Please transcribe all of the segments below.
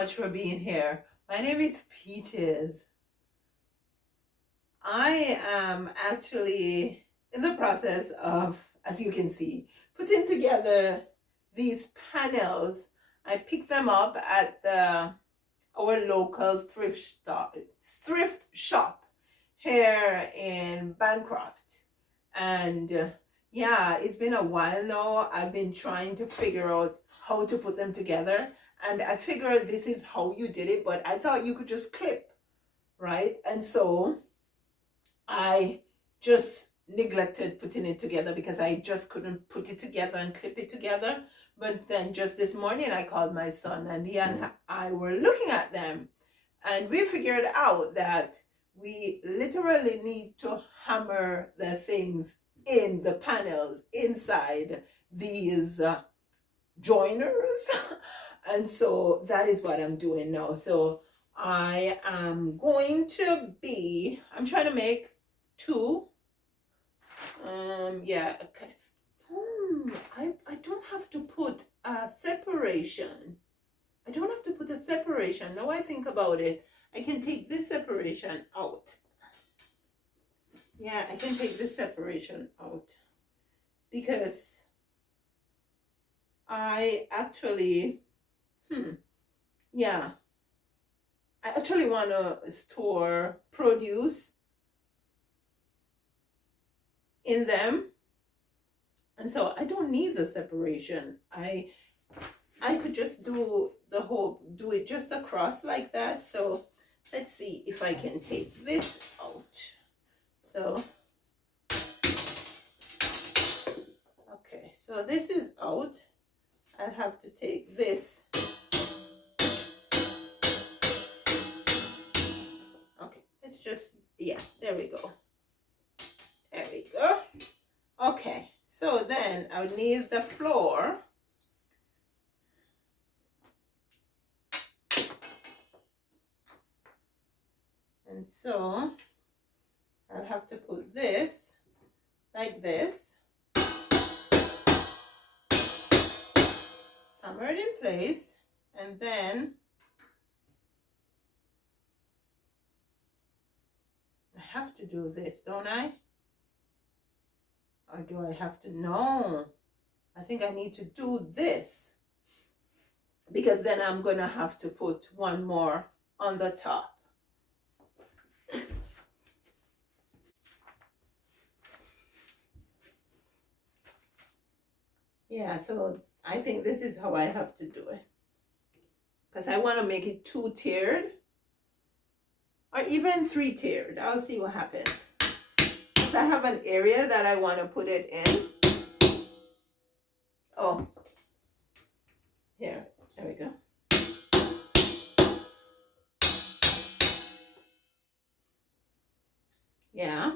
much for being here. My name is Peaches. I am actually in the process of, as you can see, putting together these panels. I picked them up at our local thrift shop here in Bancroft. And yeah, it's been a while now. I've been trying to figure out how to put them together. And I figured this is how you did it, but I thought you could just clip, right? And so I just neglected putting it together because I just couldn't put it together and clip it together. But then just this morning I called my son, and he and I were looking at them, and we figured out that we literally need to hammer the things in the panels inside these joiners. And so that is what I'm doing now. So I am going to be, I'm trying to make two. Yeah, okay. I don't have to put a separation. I don't have to put a separation. Now I think about it, I can take this separation out. Yeah, I can take this separation out because I actually, yeah, I actually want to store produce in them, and so I don't need the separation. I could just do it just across like that. So let's see if I can take this out. So okay, so this is out. I have to take this. Okay, it's just, yeah, there we go. There we go. Okay, so then I would need the floor. And so I'll have to put this like this, hammer it in place, and then I have to do this, don't I? Or do I have to? No, I think I need to do this, because then I'm gonna have to put one more on the top. Yeah, so I think this is how I have to do it, because I want to make it 2-tiered or even 3-tiered. I'll see what happens. Because I have an area that I want to put it in. Oh, here, there we go. Yeah.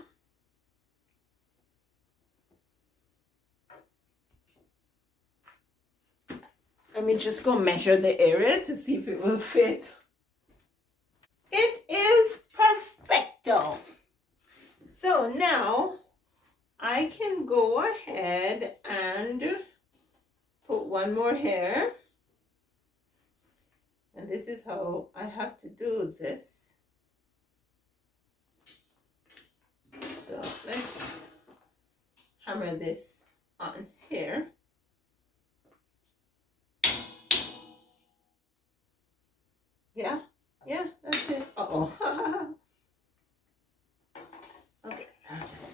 Let me just go measure the area to see if it will fit. It is perfecto. So now I can go ahead and put one more here. And this is how I have to do this. So let's hammer this on here. Yeah, yeah, that's it. Uh-oh. Okay, I'll just...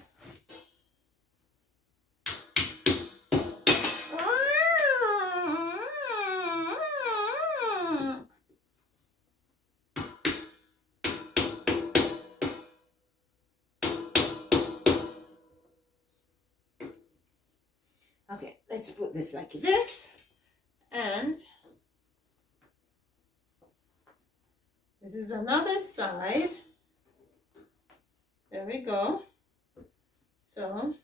Okay, let's put this like this, and this is another side. There we go. So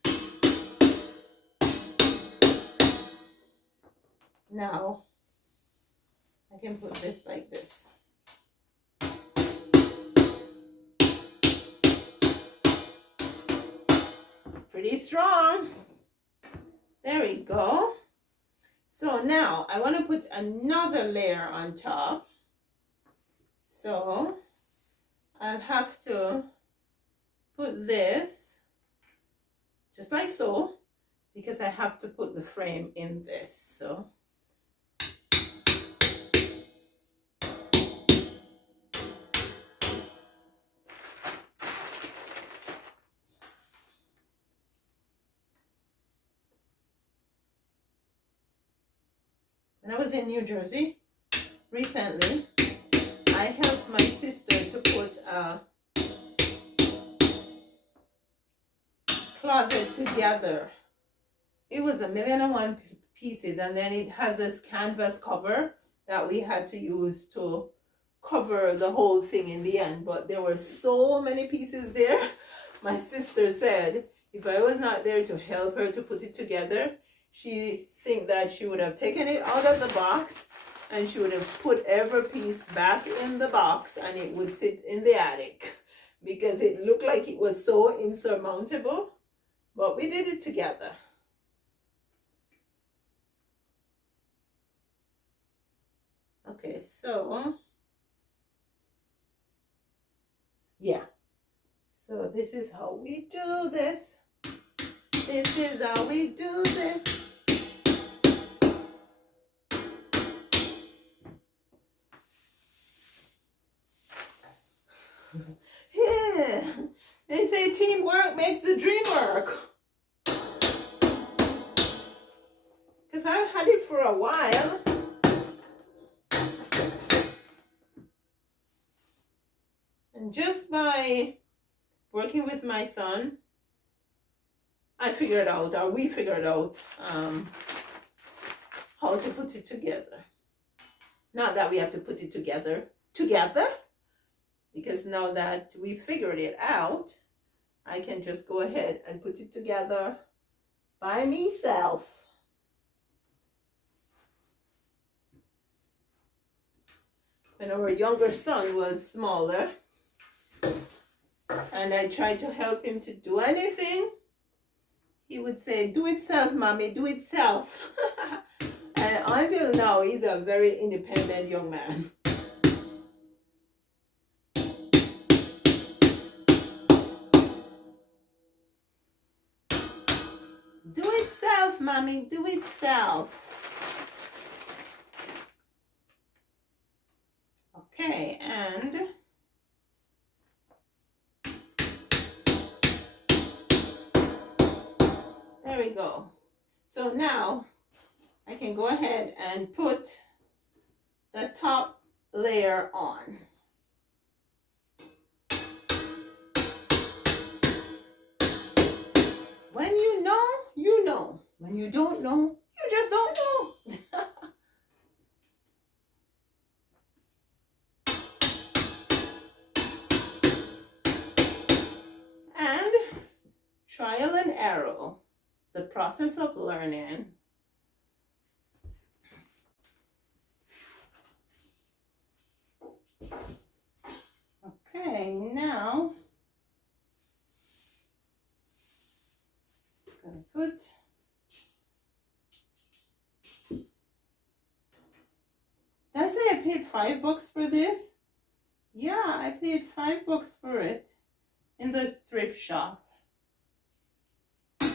now I can put this like this. Pretty strong. There we go. So now I want to put another layer on top. So I'll have to put this just like so, because I have to put the frame in this. So when I was in New Jersey recently, I helped my sister to put a closet together. It was 1,000,001 pieces, and then it has this canvas cover that we had to use to cover the whole thing in the end. But there were so many pieces there. My sister said if I was not there to help her to put it together, she think that she would have taken it out of the box and she would have put every piece back in the box and it would sit in the attic, because it looked like it was so insurmountable. But we did it together. Okay, so yeah, so this is how we do this. This is how we do this. Yeah, they say teamwork makes the dream work. Because I've had it for a while. And just by working with my son, I figured out, or we figured out, how to put it together. Not that we have to put it together, because now that we figured it out, I can just go ahead and put it together by myself. When our younger son was smaller, and I tried to help him to do anything, he would say, "Do it self, mommy, do it self." And until now, he's a very independent young man. Do it self, mommy, do it self. Okay, and there we go. So now I can go ahead and put the top layer on. When you know, you know. When you don't know, you just don't know. And trial and error, the process of learning. Okay, now I'm gonna put did I say I paid $5 for this? Yeah, I paid $5 for it in the thrift shop. There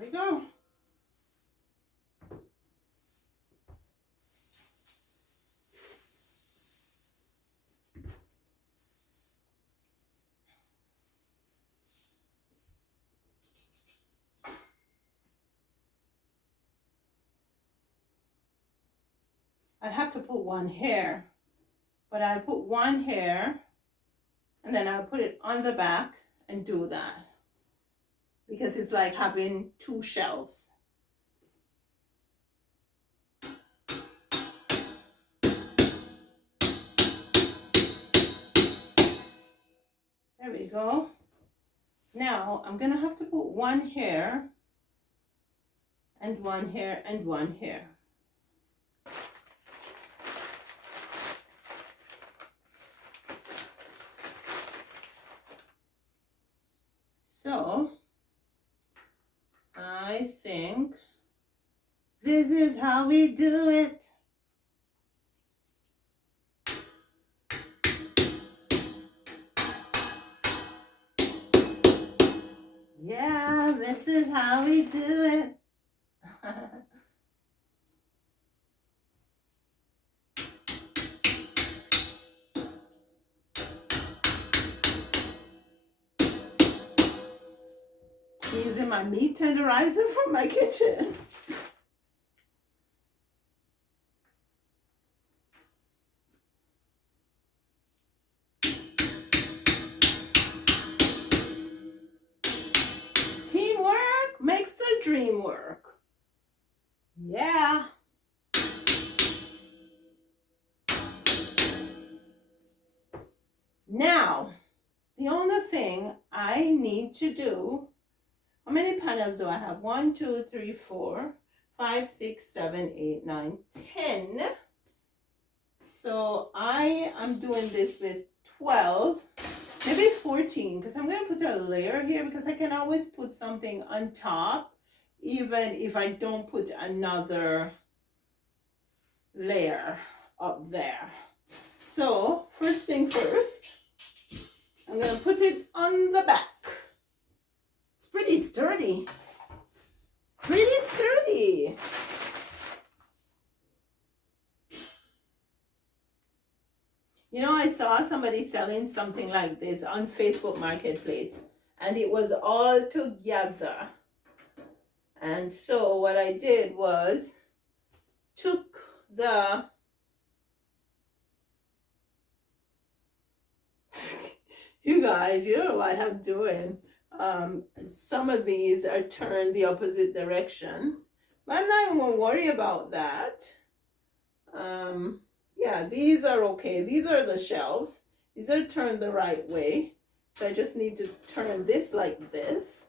we go. I'd have to put one here, but I'll put one here and then I'll put it on the back and do that, because it's like having two shelves. There we go. Now I'm gonna have to put one here and one here and one here. This is how we do it. Yeah, this is how we do it. Using my meat tenderizer from my kitchen. Teamwork makes the dream work. Yeah. Now, the only thing I need to do, how many panels do I have? 1, 2, 3, 4, 5, 6, 7, 8, 9, 10. So I am doing this with 12, maybe 14, because I'm going to put a layer here because I can always put something on top, even if I don't put another layer up there. So first thing first, I'm going to put it on the back. It's pretty sturdy. Pretty sturdy. You know, I saw somebody selling something like this on Facebook Marketplace, and it was all together. And so what I did was took the you guys, you know what I'm doing. Some of these are turned the opposite direction, but I'm not even gonna worry about that. Yeah, these are okay. These are the shelves. These are turned the right way. So I just need to turn this like this.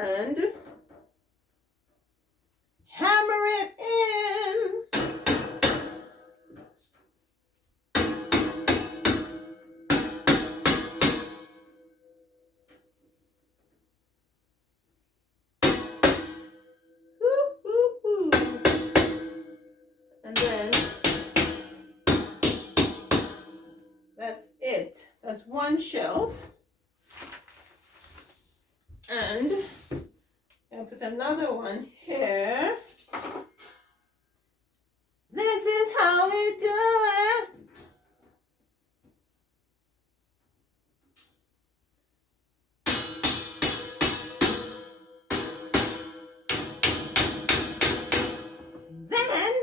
And hammer it in. And then that's it. That's one shelf. And I'm gonna put another one here. This is how we do it. Then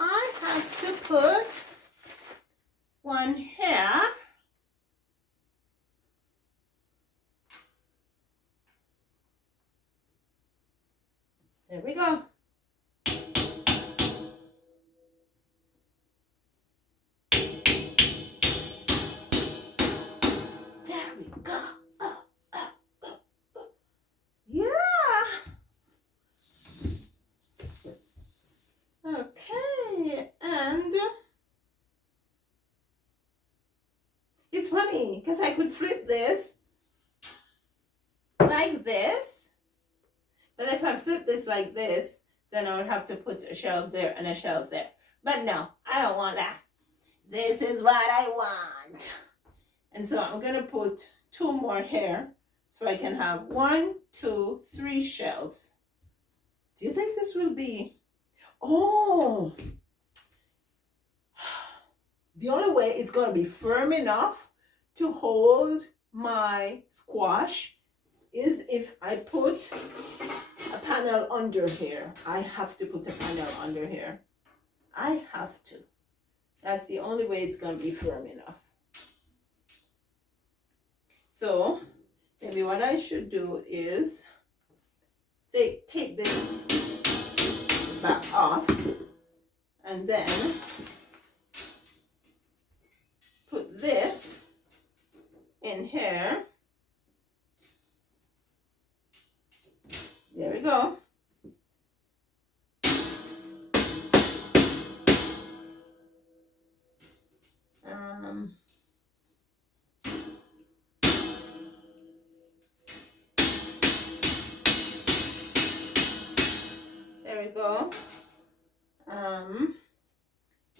I have to put one here. There we go. There we go. Yeah. Okay. And it's funny because I could flip this like this. But if I flip this like this, then I would have to put a shelf there and a shelf there. But no, I don't want that. This is what I want. And so I'm going to put 2 more here so I can have 1, 2, 3 shelves. Do you think this will be? Oh, the only way it's going to be firm enough to hold my squash is if I put a panel under here. I have to put a panel under here. I have to. That's the only way it's going to be firm enough. So maybe what I should do is take this back off and then put this in here. There we go. go.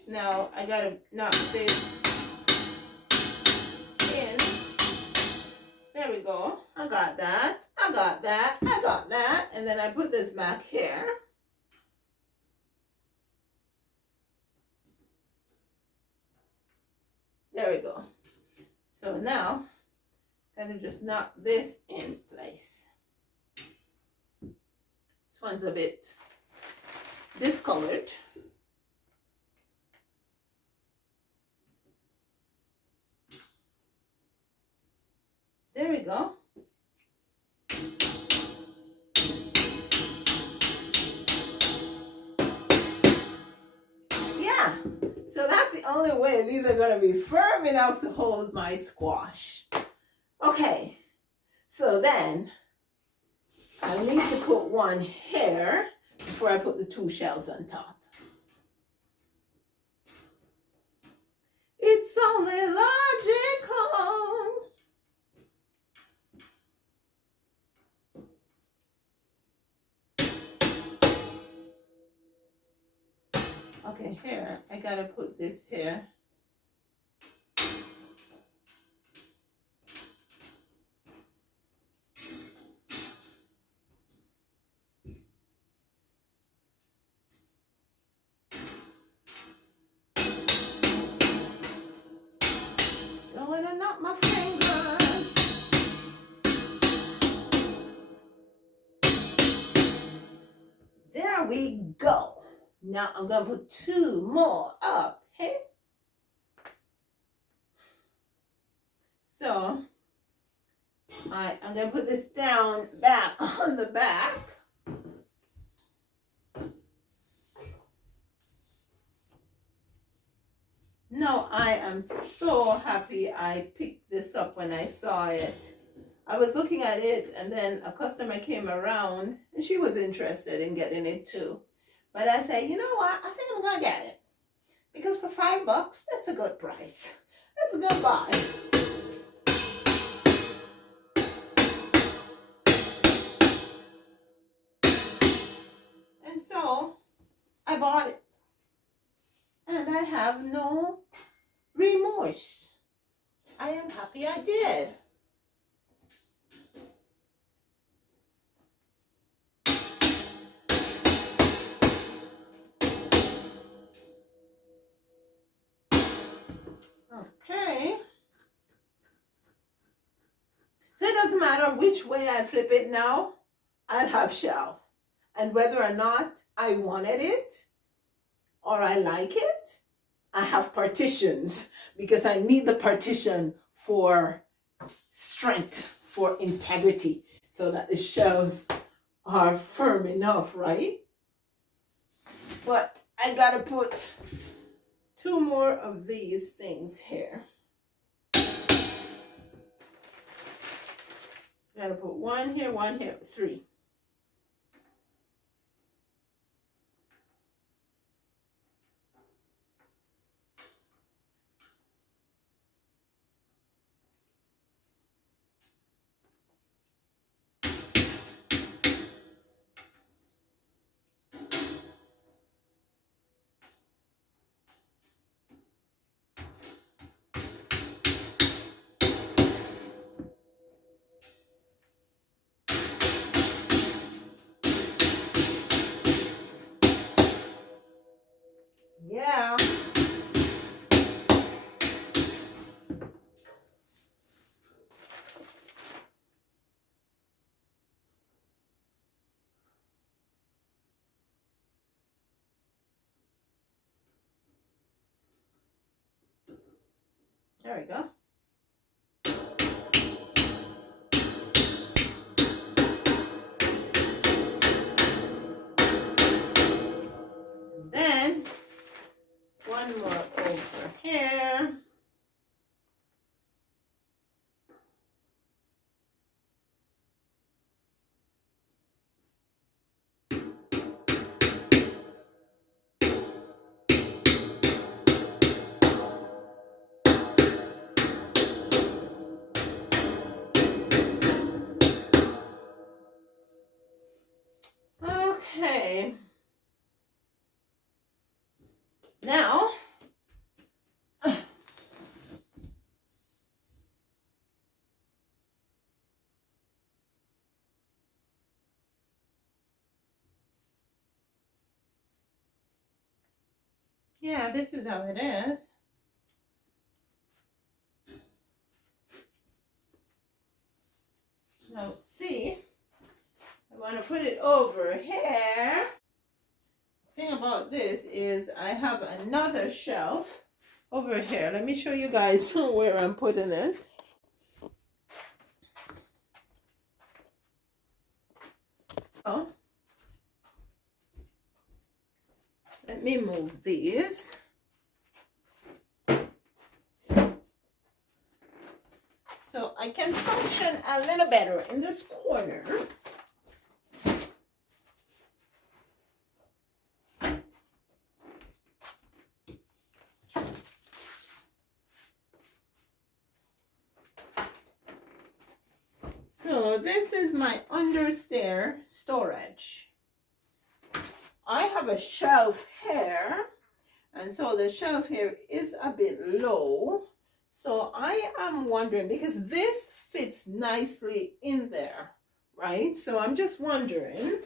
Now I gotta knock this in. There we go. I got that. I got that. I got that. And then I put this back here. There we go. So now, I'm gonna just knock this in place. This one's a bit discolored. There we go. Yeah, so that's the only way these are going to be firm enough to hold my squash. Okay, so then I need to put one here before I put the 2 shelves on top. It's only logical. Okay, here, I gotta put this here. Don't let her knock my fingers. There we go. Now I'm gonna put 2 more up here. So I'm gonna put this down back on the back. No, I am so happy I picked this up when I saw it. I was looking at it and then a customer came around and she was interested in getting it too. But I said, you know what? I think I'm gonna get it. Because for $5, that's a good price. That's a good buy. And so I bought it. And I have no remorse. I am happy I did. Okay. So it doesn't matter which way I flip it now, I'll have shelf. And whether or not I wanted it or I like it, I have partitions because I need the partition for strength, for integrity, so that the shelves are firm enough, right? But I gotta put 2 more of these things here. Gotta put 1 here, 3. Yeah. There we go. Then 1 more over here. Now, yeah, this is how it is. Now, see, I want to put it over here. The thing about this is I have another shelf over here. Let me show you guys where I'm putting it. Oh, let me move these. So I can function a little better in this corner. So this is my understair storage. I have a shelf here, and so the shelf here is a bit low. So I am wondering, because this fits nicely in there, right? So I'm just wondering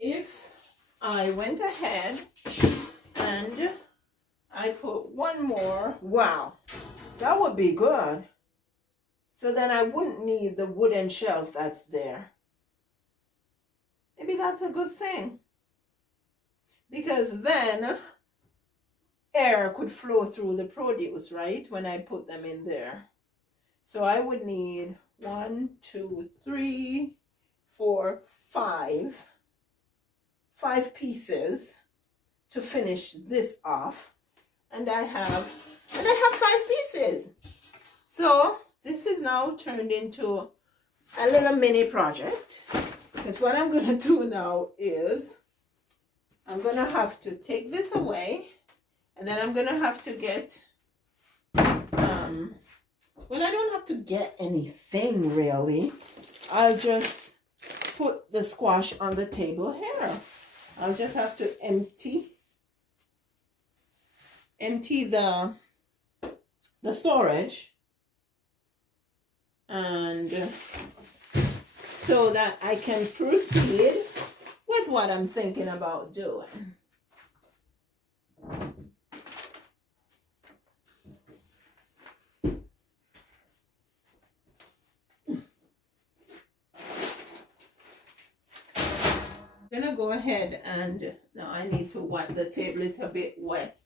if I went ahead and I put one more. Wow, that would be good. So then I wouldn't need the wooden shelf that's there. Maybe that's a good thing, because then air could flow through the produce, right, when I put them in there. So I would need 1, 2, 3, 4, 5 pieces to finish this off, and I have 5 pieces. So this is now turned into a little mini project, because what I'm going to do now is I'm going to have to take this away, and then I'm going to have to get, well, I don't have to get anything really. I'll just put the squash on the table here. I'll just have to empty the storage, and so that I can proceed with what I'm thinking about doing. I'm gonna go ahead and now I need to wipe the table. It's a bit wet.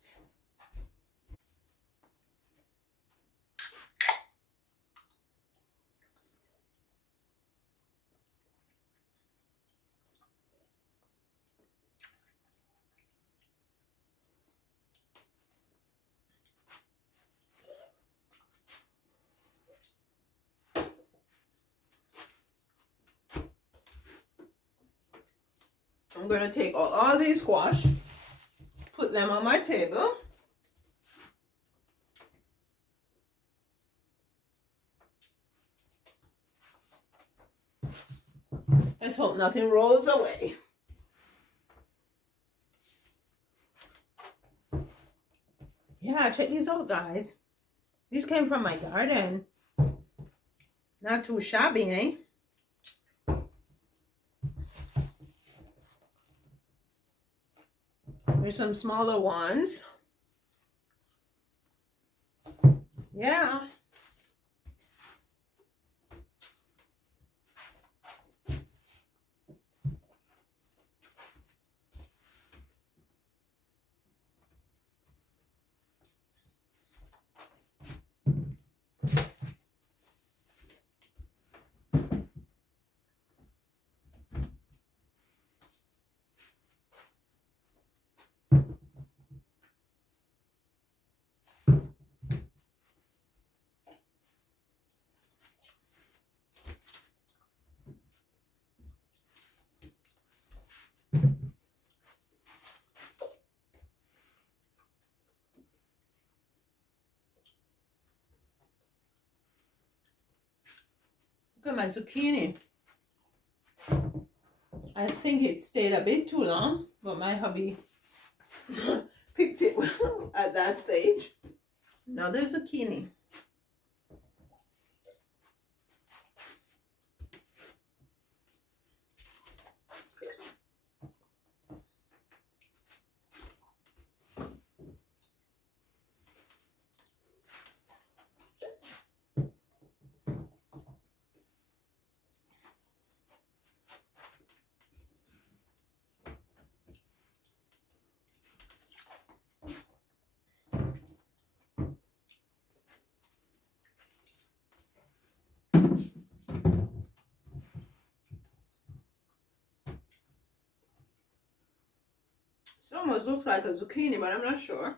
I'm gonna take all these squash, put them on my table. Let's hope nothing rolls away. Yeah, check these out, guys. These came from my garden. Not too shabby, eh? There's some smaller ones. Yeah. Look at my zucchini. I think it stayed a bit too long, but my hubby picked it at that stage. Now there's zucchini. It almost looks like a zucchini, but I'm not sure.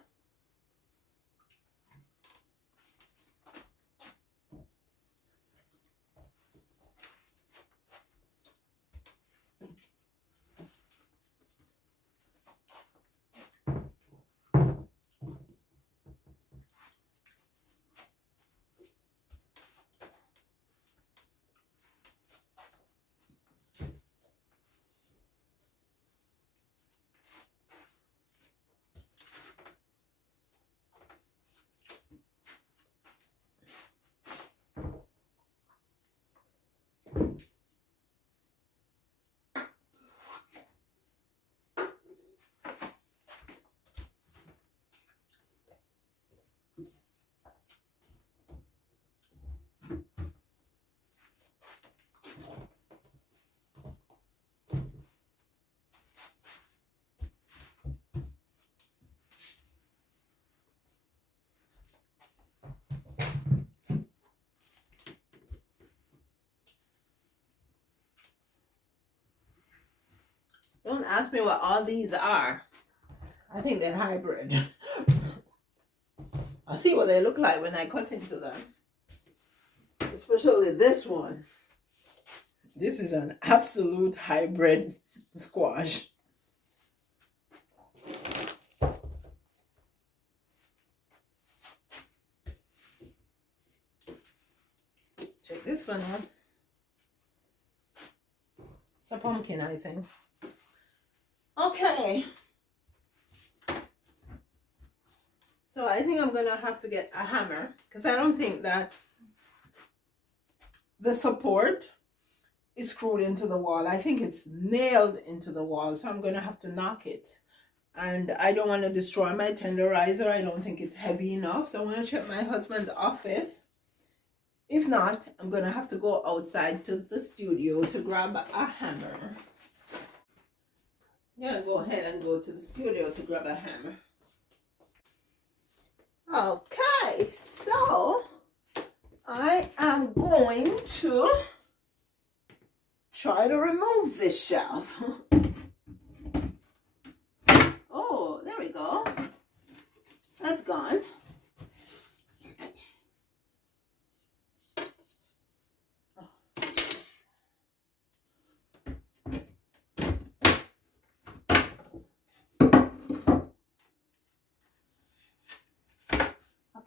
Don't ask me what all these are. I think they're hybrid. I'll see what they look like when I cut into them. Especially this one. This is an absolute hybrid squash. Check this one out. It's a pumpkin, I think. Okay. So I think I'm going to have to get a hammer because I don't think that the support is screwed into the wall. I think it's nailed into the wall. So I'm going to have to knock it. And I don't want to destroy my tenderizer. I don't think it's heavy enough. So I'm going to check my husband's office. If not, I'm going to have to go outside to the studio to grab a hammer. Yeah, go ahead and go to the studio to grab a hammer. Okay, so I am going to try to remove this shelf. Oh, there we go. That's gone.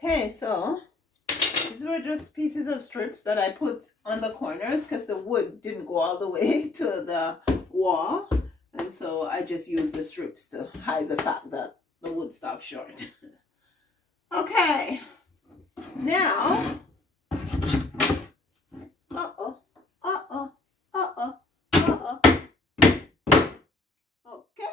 Okay, so these were just pieces of strips that I put on the corners because the wood didn't go all the way to the wall. And so I just used the strips to hide the fact that the wood stopped short. Okay, now, uh-oh, uh-oh, uh-oh, uh-oh. Okay.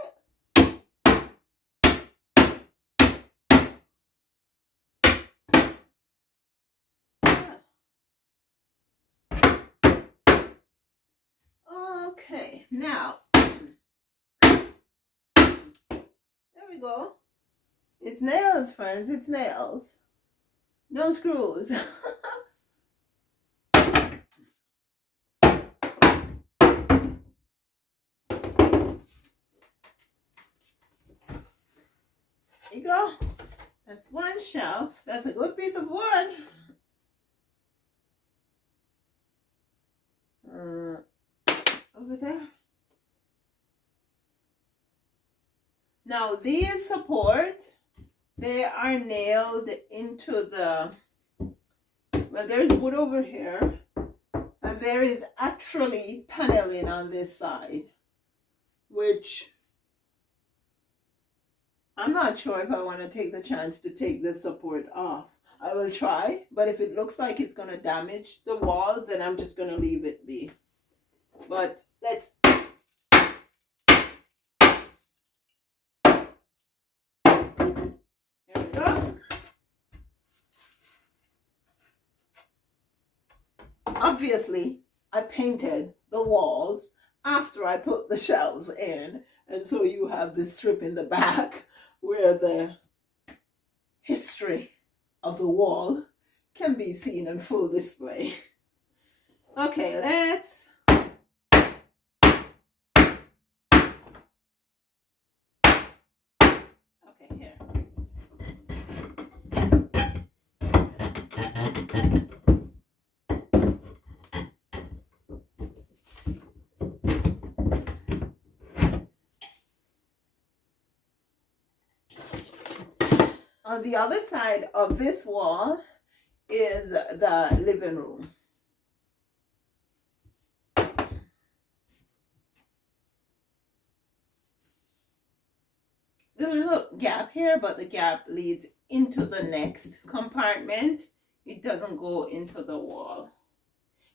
Okay, now, there we go. It's nails, friends, it's nails. No screws. There you go. That's one shelf. That's a good piece of wood. Over there. Now these support, they are nailed into the, well, there's wood over here, and there is actually paneling on this side, which I'm not sure if I want to take the chance to take this support off. I will try, but if it looks like it's going to damage the wall, then I'm just going to leave it be. But let's... There we go. Obviously, I painted the walls after I put the shelves in, and so you have this strip in the back where the history of the wall can be seen in full display. Okay, let's... Okay, here. On the other side of this wall is the living room. There's a little gap here, but the gap leads into the next compartment. It doesn't go into the wall.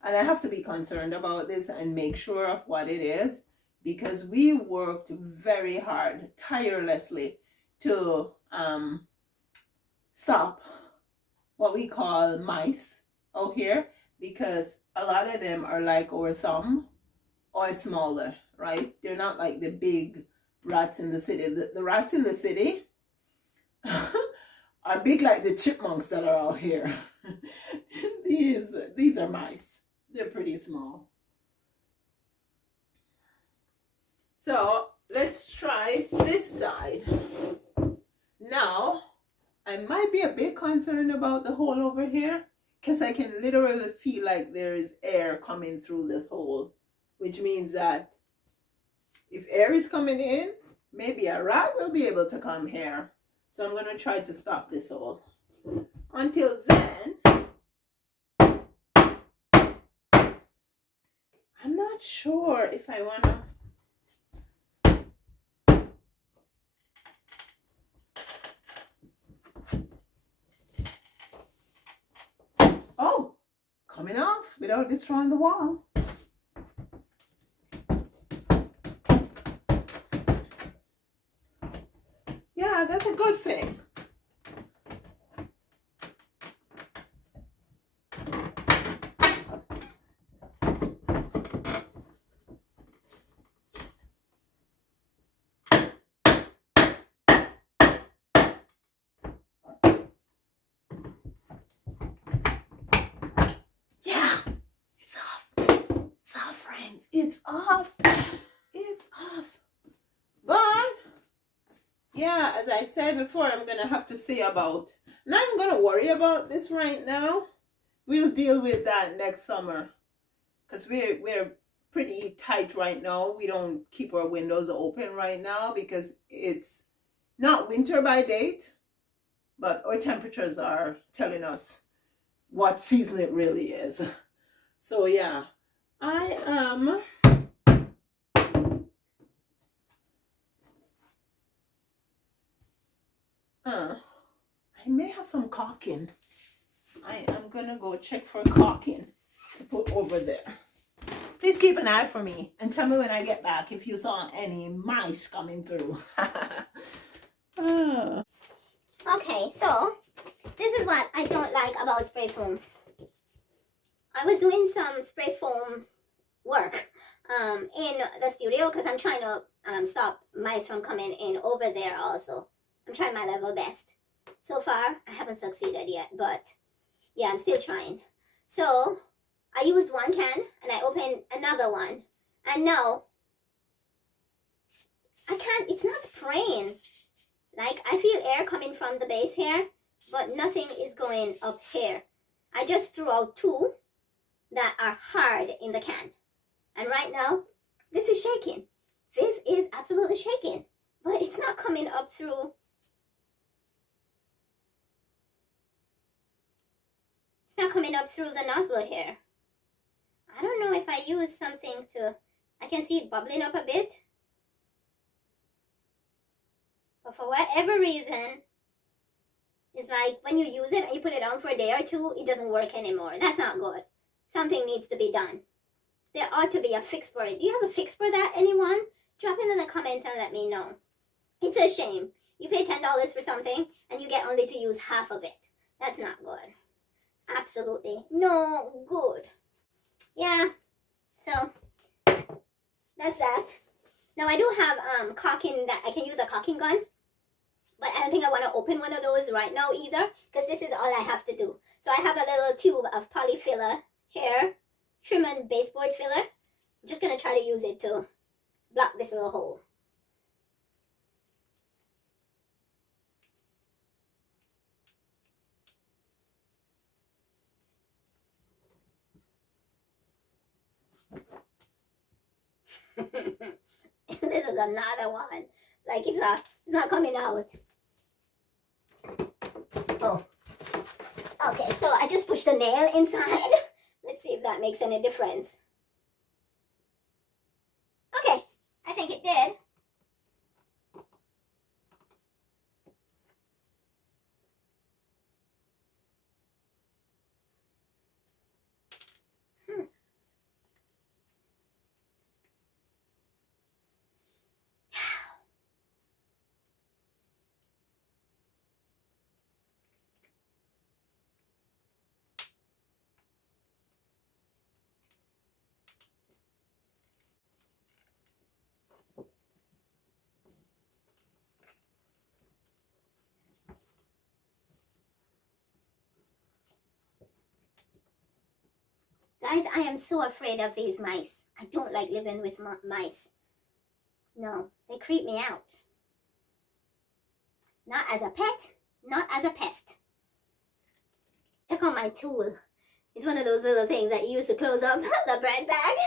And I have to be concerned about this and make sure of what it is, because we worked very hard, tirelessly, to stop what we call mice out here, because a lot of them are like our thumb or smaller, right? They're not like the big rats in the city. The rats in the city are big like the chipmunks that are out here. These are mice. They're pretty small. So let's try this side. Now, I might be a bit concerned about the hole over here, because I can literally feel like there is air coming through this hole, which means that if air is coming in, maybe a rat will be able to come here. So I'm going to try to stop this hole. Until then, I'm not sure if I want to... Oh, coming off without destroying the wall. Yeah, that's a good thing. Yeah, it's off. It's off, friends. It's off. It's off. But yeah, as I said before, I'm gonna have to see about, not even gonna worry about this right now. We'll deal with that next summer, because we're pretty tight right now. We don't keep our windows open right now because it's not winter by date, but our temperatures are telling us what season it really is. So yeah, I am I may have some caulking. I am gonna go check for caulking to put over there. Please keep an eye for me and tell me when I get back if you saw any mice coming through. Okay, so this is what I don't like about spray foam. I was doing some spray foam work in the studio because I'm trying to stop mice from coming in over there also. I'm trying my level best. So far, I haven't succeeded yet, but yeah, I'm still trying. So I used one can and I opened another one, and now I can't, it's not spraying. Like, I feel air coming from the base here, but nothing is going up here. I just threw out two that are hard in the can. And right now, this is shaking. This is absolutely shaking. But it's not coming up through. It's not coming up through the nozzle here. I don't know if I use something to... I can see it bubbling up a bit. But for whatever reason, it's like when you use it and you put it on for a day or two, it doesn't work anymore. That's not good. Something needs to be done. There ought to be a fix for it. Do you have a fix for that, anyone? Drop it in the comments and let me know. It's a shame. You pay $10 for something and you get only to use half of it. That's not good. Absolutely no good. Yeah, so that's that. Now I do have caulking that I can use a caulking gun, but I don't think I want to open one of those right now either, because this is all I have to do. So I have a little tube of poly filler here, trim and baseboard filler. I'm just going to try to use it to block this little hole. This is another one. Like it's not coming out. Oh. Okay, so I just pushed a nail inside. Let's see if that makes any difference. Okay, I think it did. Guys, I am so afraid of these mice. I don't like living with mice. No, they creep me out. Not as a pet, not as a pest. Check out my tool. It's one of those little things that you use to close up the bread bag.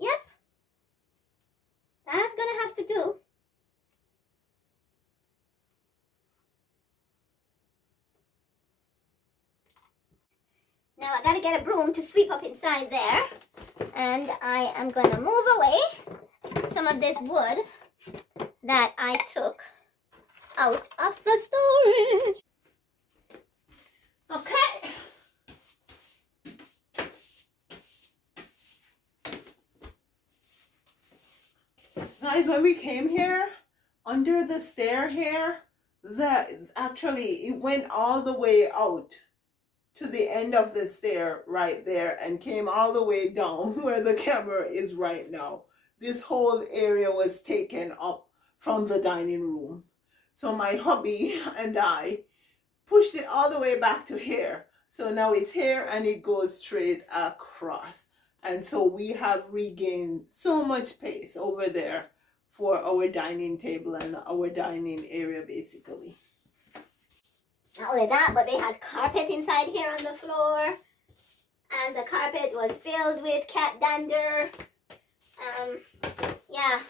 Yep. That's gonna have to do. Now I gotta get a broom to sweep up inside there. And I am gonna move away some of this wood that I took out of the storage. Okay. Guys, when we came here, under the stair here, actually it went all the way out to the end of the stair right there and came all the way down where the camera is right now. This whole area was taken up from the dining room. So my hubby and I pushed it all the way back to here. So now it's here and it goes straight across. And so we have regained so much space over there for our dining table and our dining area basically. Not only that, but they had carpet inside here on the floor. And the carpet was filled with cat dander. Yeah.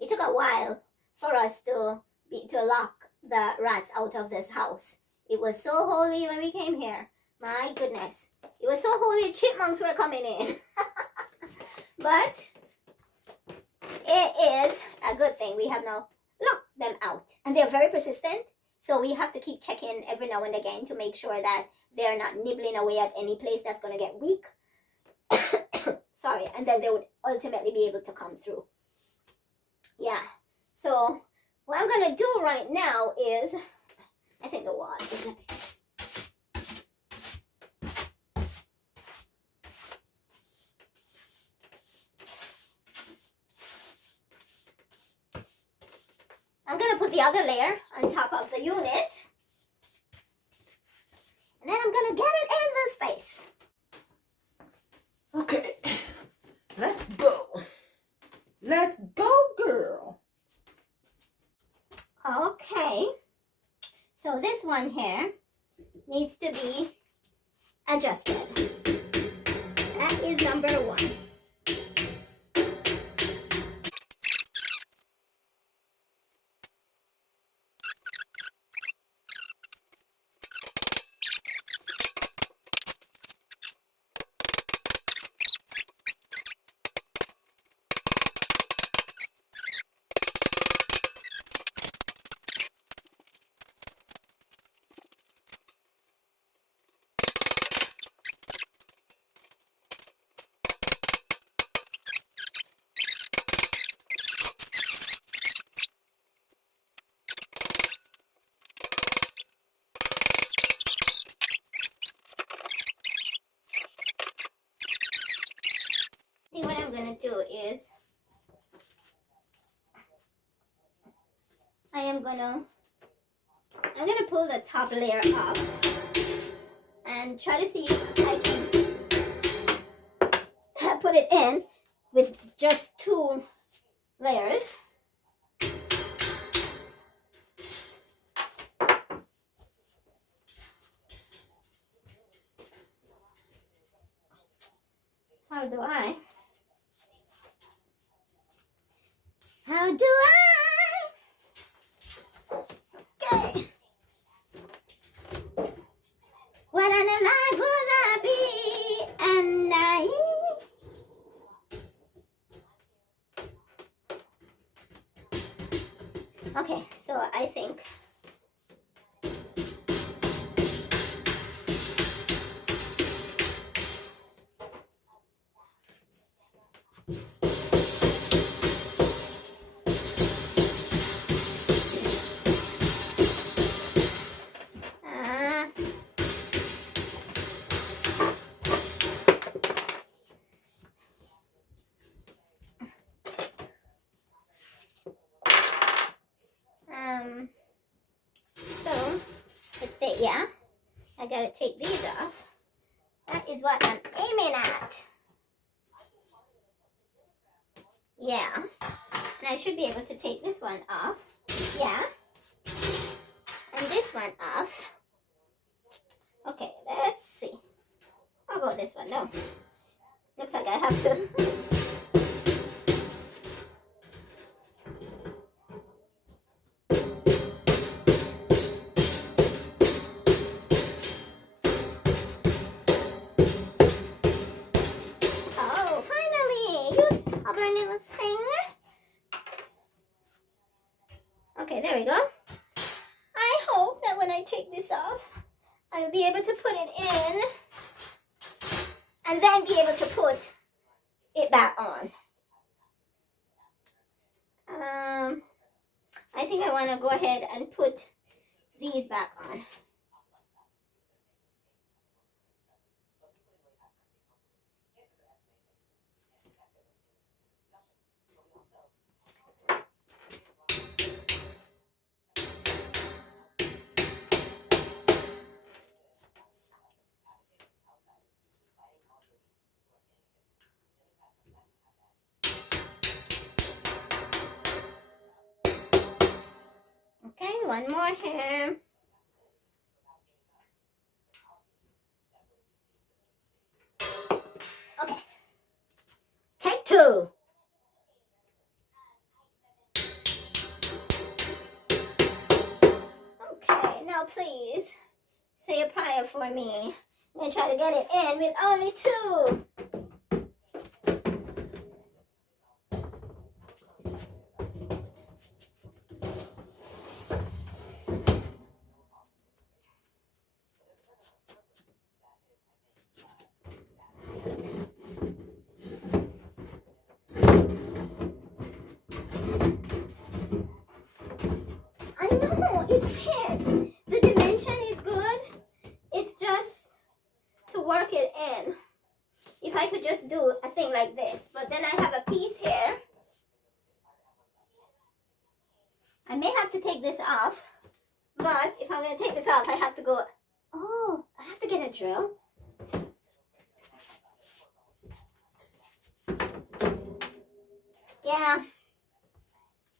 It took a while for us to lock the rats out of this house. It was so holy when we came here. My goodness. It was so holy chipmunks were coming in. But it is a good thing. We have now locked them out. And they're very persistent. So we have to keep checking every now and again to make sure that they're not nibbling away at any place that's going to get weak. Sorry. And then they would ultimately be able to come through. Yeah, so what I'm going to do right now is, I think the wall is up here. I'm going to put the other layer on top of the unit. And then I'm going to get it in the space. Okay, let's go. Let's go, girl. Okay, so this one here needs to be adjusted. That is number one. See, what I'm gonna do is I'm gonna pull the top layer up and try to see if I can put it in with just 2 layers. How do I? Okay. What an life would I be? And okay, so I think so let's say, yeah, I gotta take these off. That is what I'm aiming at. Yeah, and I should be able to take this one off. Yeah, and this one off. Okay, let's see. How about this one? No, looks like I have to. Oh, finally! You stubborn little thing. Okay, there we go. I hope that when I take this off, I'll be able to put it in and then be able to put it back on. I think I want to go ahead and put these back on. Okay, one more here. Okay, take 2. Okay, now please say a prayer for me. I'm going to try to get it in with only 2. I know, it fits. The dimension is good. It's just to work it in. If I could just do a thing like this, but then I have a piece here. I may have to take this off, but if I'm going to take this off, I have to go, oh, I have to get a drill. Yeah,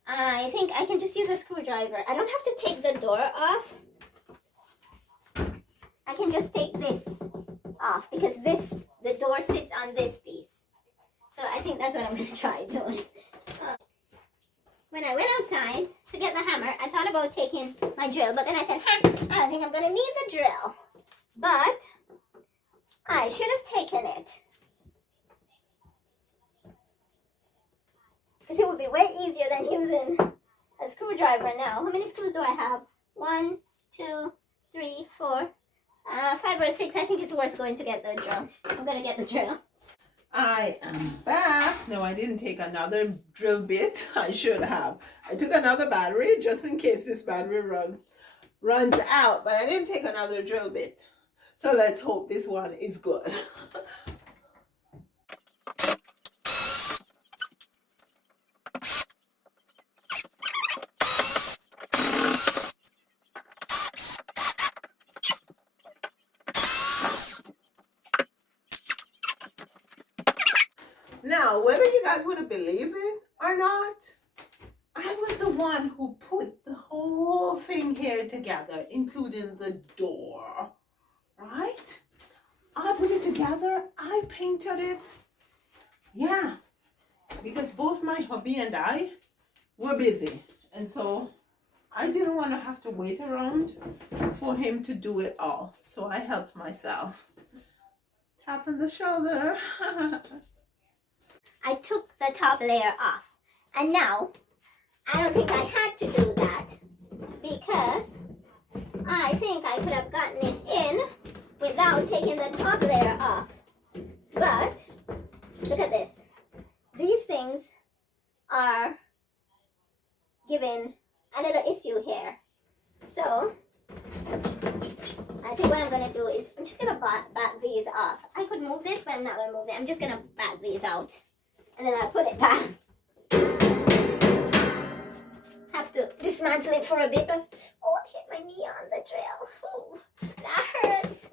I think I can just use a screwdriver. I don't have to take the door off. I can just take this off because the door sits on this piece. So I think that's what I'm going to try doing. When I went outside to get the hammer, I thought about taking my drill, but then I said, I don't think I'm going to need the drill. But I should have taken it. Because it would be way easier than using a screwdriver now. How many screws do I have? 1, 2, 3, 4, 5 or 6. I think it's worth going to get the drill. I'm going to get the drill. I am back. No, I didn't take another drill bit. I should have. I took another battery just in case this battery runs out, but I didn't take another drill bit. So let's hope this one is good. Now, whether you guys would believe it or not, I was the one who put the whole thing here together, including the door, right? I put it together, I painted it. Yeah, because both my hubby and I were busy. And so I didn't want to have to wait around for him to do it all. So I helped myself. Tap on the shoulder. I took the top layer off. And now, I don't think I had to do that because I think I could have gotten it in without taking the top layer off. But, look at this. These things are giving a little issue here. So, I think what I'm going to do is, I'm just going to back these off. I could move this, but I'm not going to move it. I'm just going to back these out. And then I'll put it back. Have to dismantle it for a bit. But, oh, I hit my knee on the drill. Oh, that hurts.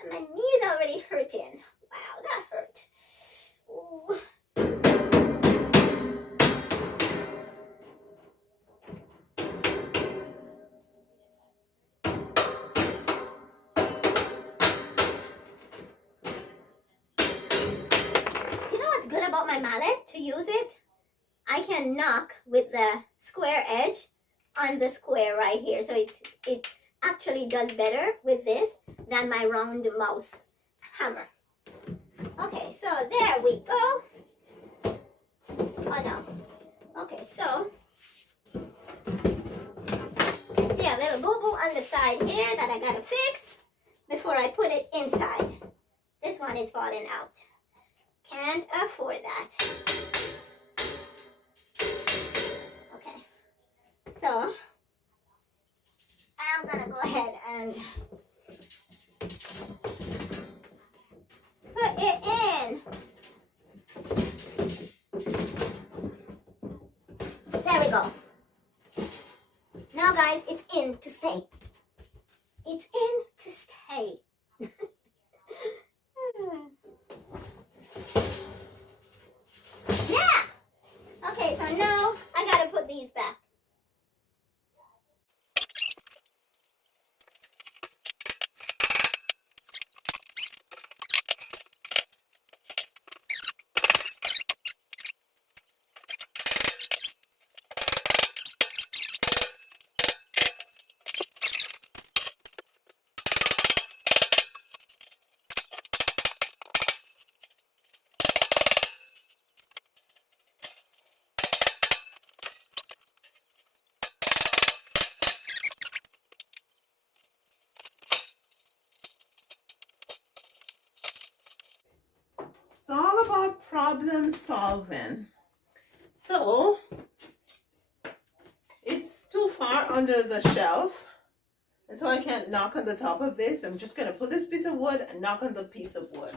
And my knee's already hurting. Wow, that hurt. Ooh. You know what's good about my mallet to use it? I can knock with the square edge on the square right here. So it actually does better with this than my round mouth hammer. Okay, so there we go. Oh no. Okay, so I see a little boo-boo on the side here that I gotta fix before I put it inside. This one is falling out. Can't afford that. Okay, so I'm gonna go ahead and put it in. There we go. Now guys, it's in to stay. It's in to stay. Yeah! Okay, so now I gotta put these back. It's all about problem solving. So it's too far under the shelf, and so I can't knock on the top of this. I'm just going to put this piece of wood and knock on the piece of wood.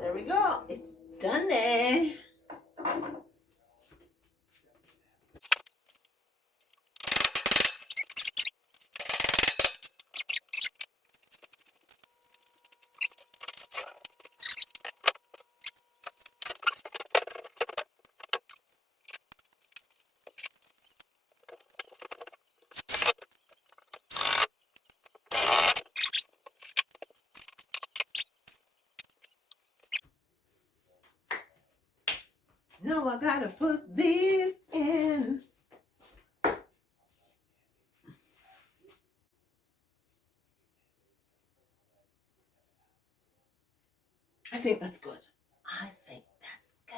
There we go. It's done there. Now I gotta put this in. I think that's good. I think that's good.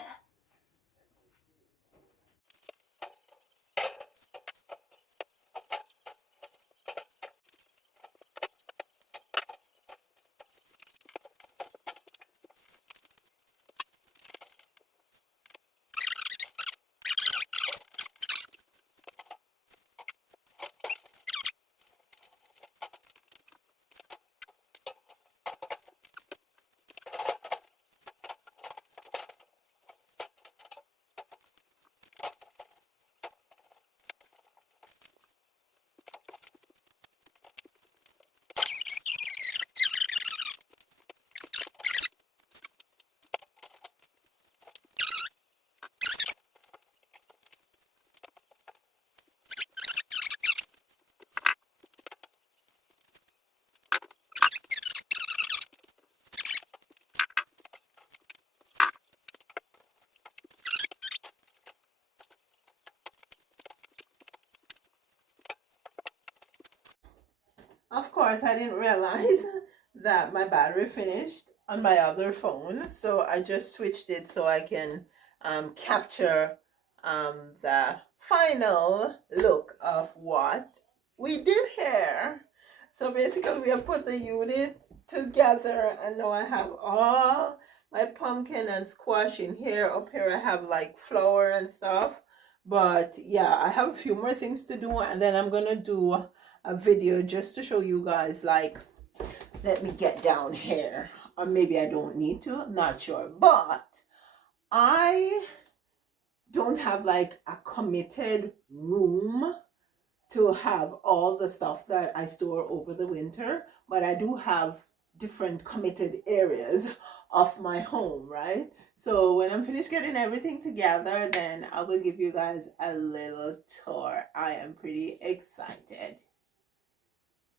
Of course, I didn't realize that my battery finished on my other phone, so I just switched it so I can capture the final look of what we did here. So basically, we have put the unit together, and now I have all my pumpkin and squash in here. Up here, I have like flower and stuff. But yeah, I have a few more things to do, and then I'm gonna do a video just to show you guys, like, let me get down here, or maybe I don't need to, I'm not sure, but I don't have like a committed room to have all the stuff that I store over the winter, but I do have different committed areas of my home, right? So when I'm finished getting everything together, then I will give you guys a little tour. I am pretty excited.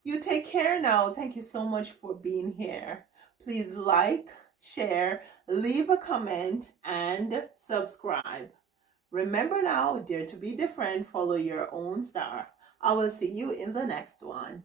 You take care now. Thank you so much for being here. Please like, share, leave a comment, and subscribe. Remember now, dare to be different, follow your own star. I will see you in the next one.